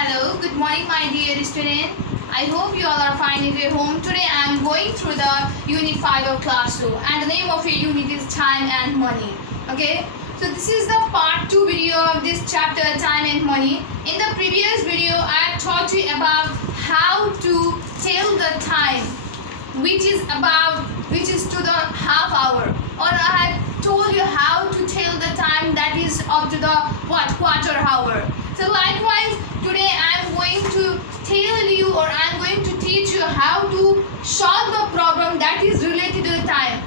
Hello, good morning my dear student. I hope you all are fine at your home. Today I am going through the Unit 5 of Class 2 and the name of your unit is Time and Money. Okay, so this is the part 2 video of this chapter Time and Money. In the previous video I have taught you about how to tell the time which is to the half hour, or I have told you how to tell the time that is up to the quarter hour. So likewise today I am going to tell you, or I am going to teach you how to solve the problem that is related to the time.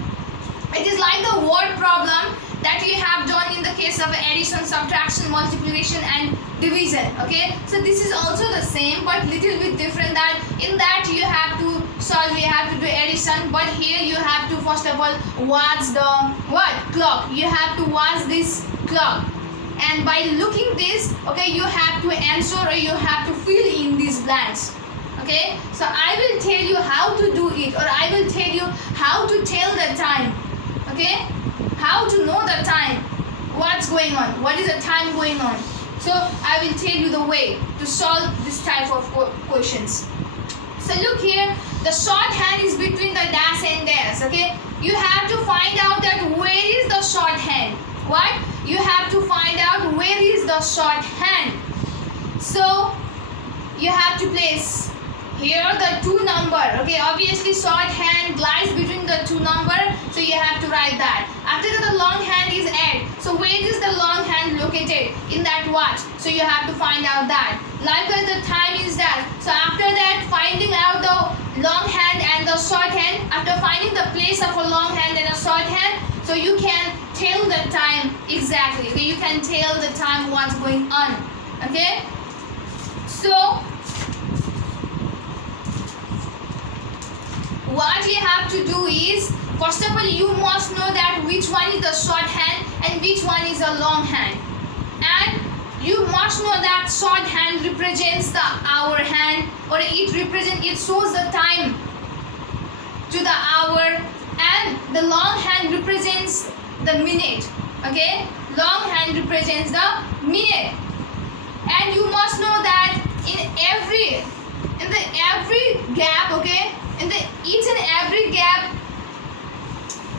It is like the word problem that we have done in the case of addition, subtraction, multiplication and division. Okay, so this is also the same but little bit different, that in that you have to solve, you have to do addition, but here you have to first of all watch the clock. You have to watch this clock, and by looking this, okay, you have to answer, or you have to fill in these blanks. Okay, so I will tell you how to do it, or I will tell you how to tell the time. Okay, how to know the time, what's going on, what is the time going on. So I will tell you the way to solve this type of questions. So look here, the shorthand is between the dash and dash. Okay, you have to find out that where is the shorthand. What? You have to find out where is the shorthand. So you have to place here the two number. Okay, obviously shorthand lies between the two number, so you have to write that. After that the long hand is add. So where is the long hand located? In that watch. So you have to find out that. Likewise the time is that. So after that, finding out the long hand and the short hand, after finding the place of a long hand and a short hand, so you can tell the time exactly. Okay, you can tell the time what's going on. Okay, so what you have to do is, first of all, you must know that which one is the short hand and which one is a long hand. And you must know that short hand represents the hour hand, or it shows the time to the hour, and the long hand represents the minute. Okay, long hand represents the minute. And you must know that in every gap, okay, in the each and every gap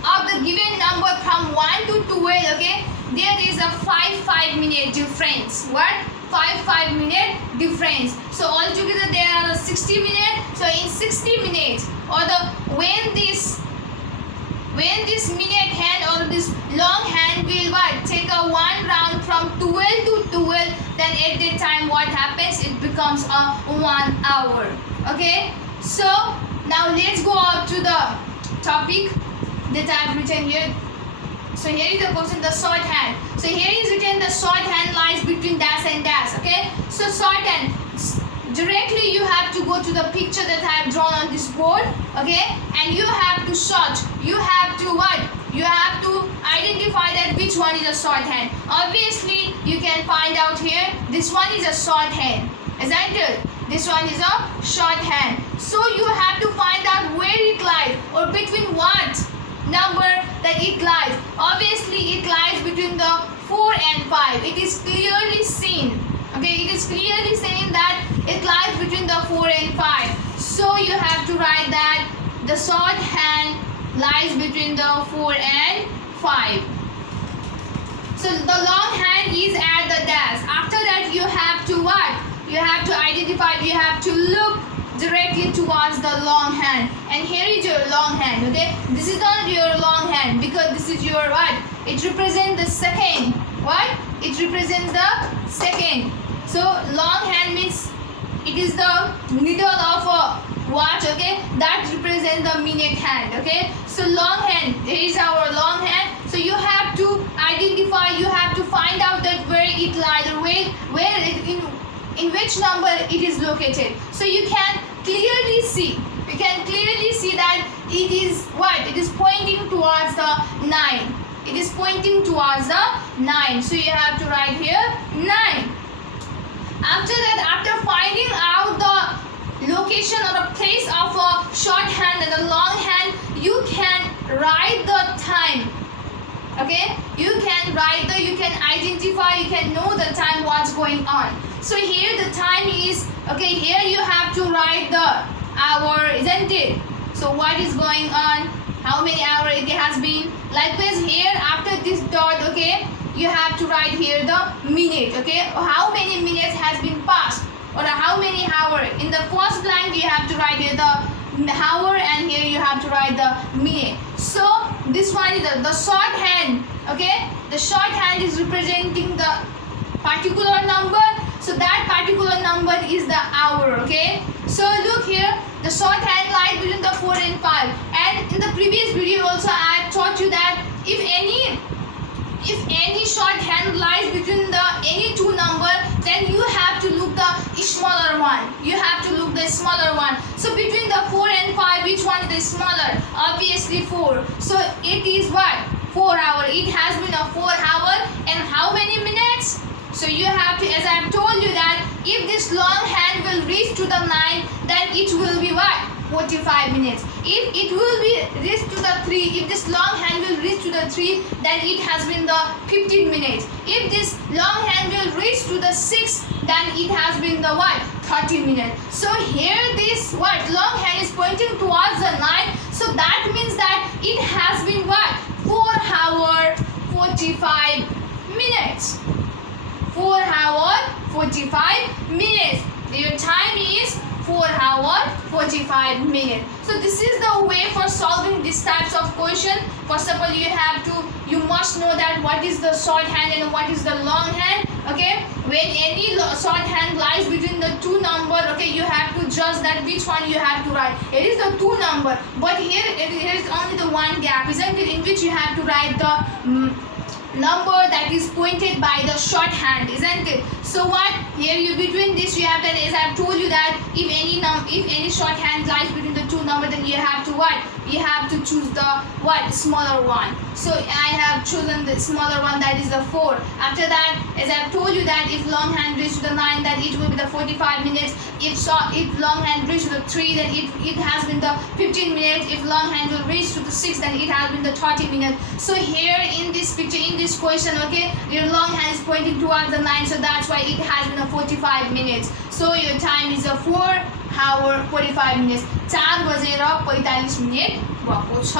of the given number from 1 to 12, okay, there is a 5 minute difference. What? 5 minute difference. So altogether there are 60 minutes. So in 60 minutes, or when this minute hand or this long hand will take a one round from 12 to 12, then at that time what happens? It becomes a 1 hour. Okay, so now let's go on to the topic that I have written here. So here is the question, the short hand. So here is written the short hand lies between dash and dash. Okay, so short hand, directly you have to go to the picture that I have drawn on this board. Okay, and you have to search. You have to You have to identify that which one is a short hand. Obviously you can find out here, this one is a short hand, isn't it? This one is a short hand. So you have to find out where it lies, or between what number that it lies. Obviously it lies between the 4 and 5. It is clearly seen. Okay, it is clearly seen that it lies between the 4 and 5. So you have to write that the short hand lies between the 4 and 5. So the long hand is at the dash. After that you have to You have to identify, you have to look directly towards the long hand, and here is your long hand. Okay, this is not your long hand because this is your it represents the second. It represents the second. So long hand means it is the middle of a watch. Okay, that represents the minute hand. Okay, so long hand, there is our long hand. So you have to identify, you have to find out that where it lies, or where it in which number it is located. So you can clearly see, that it is it is pointing towards the 9. It is pointing towards the 9. So you have to write here 9. After that, after finding out the location or the place of a short hand and a long hand, you can write the time. Okay, you can can write the, you can identify, you can know the time what's going on. So here the time is, okay, here you have to write the hour, isn't it? So what is going on, how many hours it has been. Likewise here after this dot, okay, you have to write here the minute, okay, how many minutes has been passed, or how many hour. In the first blank you have to write here the hour, and here you have to write the minute. So this one is the shorthand, okay, the shorthand is representing the particular number, so that particular number is the hour, okay. So look here, the shorthand lies between the 4 and 5, and in the previous video also I have taught you that if any shorthand lies between the any two number, then you have to look the smaller one, you have to look the smaller one. So between the 4 and 5, which one is smaller? Obviously 4. So it is what? 4 hour. It has been a 4 hour, and how many minutes? So you have to, as I have told you that if this long hand will reach to the 9, then it will be what? 45 minutes. If it will be reach to the 3, if this long hand will reach to the 3, then it has been the 15 minutes. If this long hand will reach to the 6, then it has been the what? 30 minutes. So here this what? Long hand is pointing towards the 9. So that means that it has been what? 4 hour 45 minutes. 4 hour 45 minutes. Your time is 4 hour 45 minutes. So this is the way for solving these types of question. First of all, you must know that what is the shorthand and what is the long hand. Okay, when any shorthand lies between the two number, okay, you have to judge that which one you have to write. It is the two number, but here is only the one gap, isn't it, in which you have to write the number that is pointed by the shorthand, isn't it? So what here you between this you have to, as I have told you that if any shorthand lies between the two number, then you have to what? You have to choose the what? Smaller one. So I have chosen the smaller one, that is the 4. After that, as I have told you that if long hand reaches to the 9, then it will be the 45 minutes. If long hand reaches to the 3, then it has been the 15 minutes. If long hand will reach to the 6, then it has been the 30 minutes. So here in this picture, in this question, okay, your long hand is pointing towards the 9, so that's why it has been a 45 minutes. So your time is a 4 hour 45 minutes. 4 बजेर 45 minute भएको छ.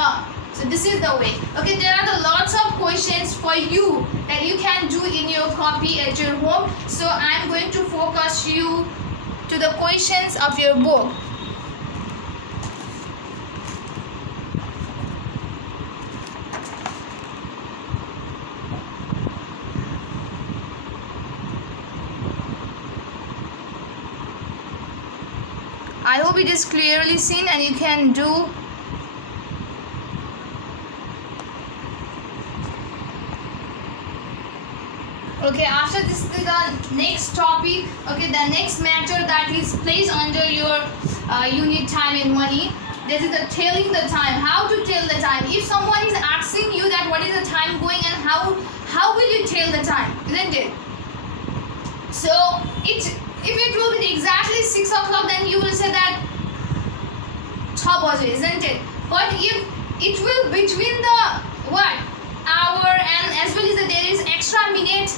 So this is the way. Okay, there are lots of questions for you that you can do in your copy at your home. So I am going to focus you to the questions of your book. I hope it is clearly seen and you can do. Okay, after this is the next topic. Okay, the next matter that is placed under your unit time and money. This is the telling the time. How to tell the time? If someone is asking you that what is the time going and how will you tell the time, isn't it? So if it will be exactly 6 o'clock, then you will say that 6 baje, isn't it? But if it will between the what? Hour and as well as there is extra minute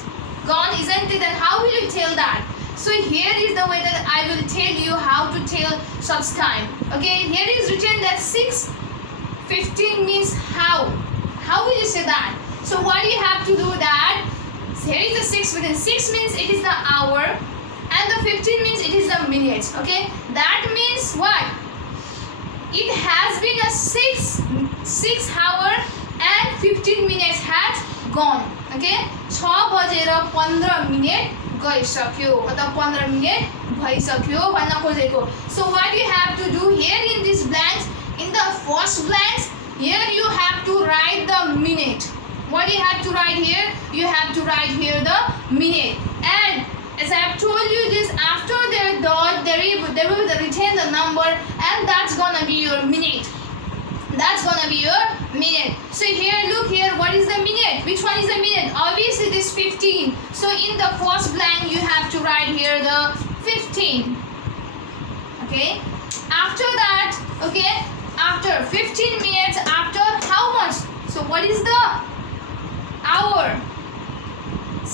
gone, isn't it? Then how will you tell that? So here is the way that I will tell you how to tell such time. Okay, here is written that 6:15 means how. How will you say that? So what you have to do that? Here is the 6:15. 6 means it is the hour, and the 15 means it is the minutes. Okay, that means what? It has been a 6 hour and 15 minutes has gone. Okay, 6 बजेर 15 minute गइसक्यो अथवा 15 minute भइसक्यो भन्न खोजेको. So what you have to do here in this blanks, in the first blanks, here you have to write the minute. What you have to write here? You have to write here the minute. And as I have told you this, after the dot there will retain the number, and that's gonna be your minute. That's gonna be your minute. So here, look here, what is the minute? Which one is the minute? Obviously this 15. So in the first blank you have to write here the 15. Okay. After that, okay, after 15 minutes, after how much? So what is the hour?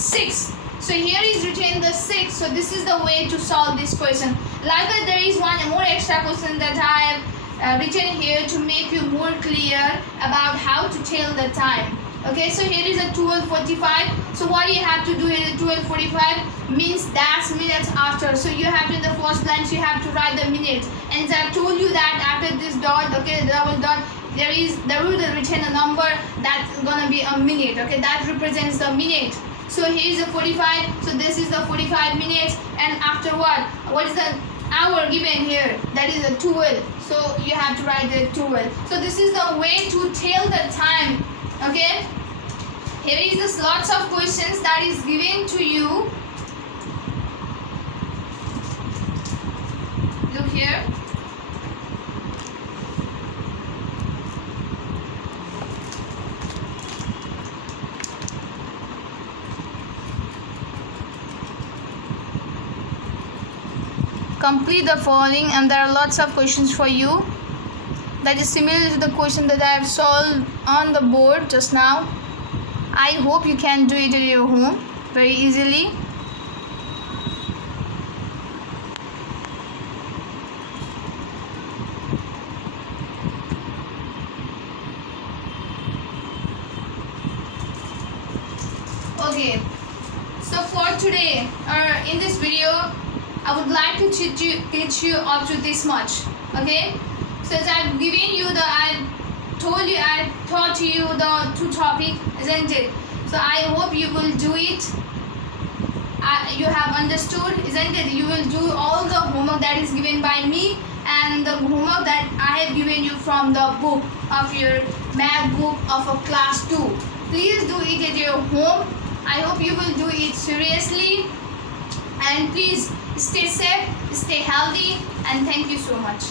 6. So here is written the 6. So this is the way to solve this question. Likewise, there is one more extra question that I have written here to make you more clear about how to tell the time. Okay, so here is a 12:45. So what you have to do is 12:45 means that's minutes after. So you have to, in the first glance, you have to write the minutes. And as I have told you that after this dot, okay, double dot, there will be written a number that's gonna be a minute. Okay, that represents the minute. So here is a 45. So this is the 45 minutes. And after what is the hour given here? That is a 12. So you have to write the 12. So this is the way to tell the time. Okay, here is the lots of questions that is given to you. Look here. Complete the following, and there are lots of questions for you. That is similar to the question that I have solved on the board just now. I hope you can do it at your home very easily. Okay, so for today, in this video, I would like to teach you up to this much. Okay. So as I've given you I taught you the two topic, isn't it? So I hope you will do it. You have understood, isn't it? You will do all the homework that is given by me and the homework that I have given you from the book of your math book of a class 2. Please do it at your home. I hope you will do it seriously. And please stay safe, stay healthy, and thank you so much.